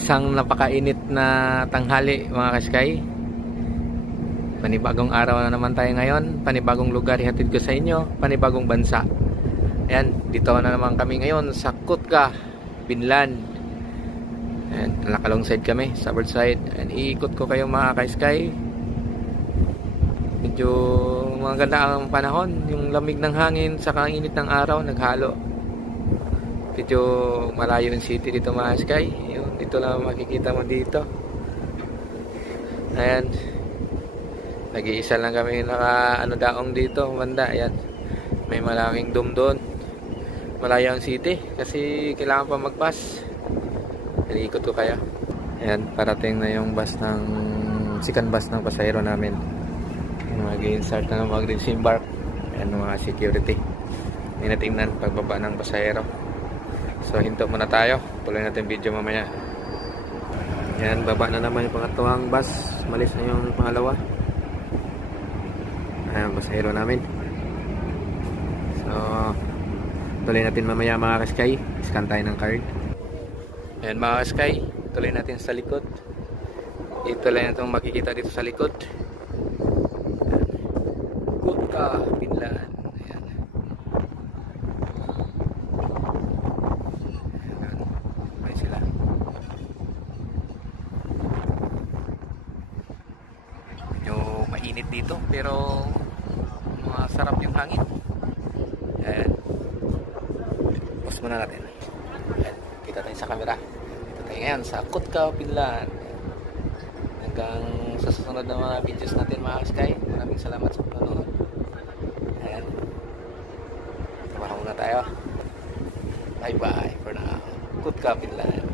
Isang napakainit na tanghali mga ka-sky. Panibagong araw na naman tayo ngayon. Panibagong lugar ihatid ko sa inyo. Panibagong bansa. Ayan, dito na naman kami ngayon sa Kotka, Finland. Ayan, nakalongside kami sa bird side. Ayan, iikot ko kayo mga ka-sky. Medyo maganda ang panahon. Yung lamig ng hangin sa init ng araw naghalo. Medyo malayo yung city dito mga sky. Yun, dito lang makikita mo dito. Ayan. Nag-iisa lang kami daong dito, banda. Ayan. May malaking dome doon. Malayo ang city kasi kailangan pa mag-bus. Iikot ko kaya. Ayan, parating na yung bus ng second bus ng pasahero namin. Mag-i-start na mag-disembark. Ayan, mga security. Hindi na tingnan pagbaba ng pasahero. So hinto muna tayo. Tuloy natin video mamaya. Yan, baba na naman yung pangatawang bus. Malis na yung pangalawa. Ayan, pasahero namin. So tuloy natin mamaya mga ka-sky. Scan tayo ng card. Ayan mga ka-sky, tuloy natin sa likod. Ito lang itong makikita dito sa likod. Kotka, Finland. Mainit dito pero masarap yung hangin. Ayan. Pause muna natin. Ayan. Kita tayo sa camera. Kita tayo ngayon sa Kotka, Finland. Hanggang sa susunod na mga videos natin mga sky. Maraming salamat sa panonood. Ayan. Tumahan muna tayo. Bye bye for now. Kotka, Finland.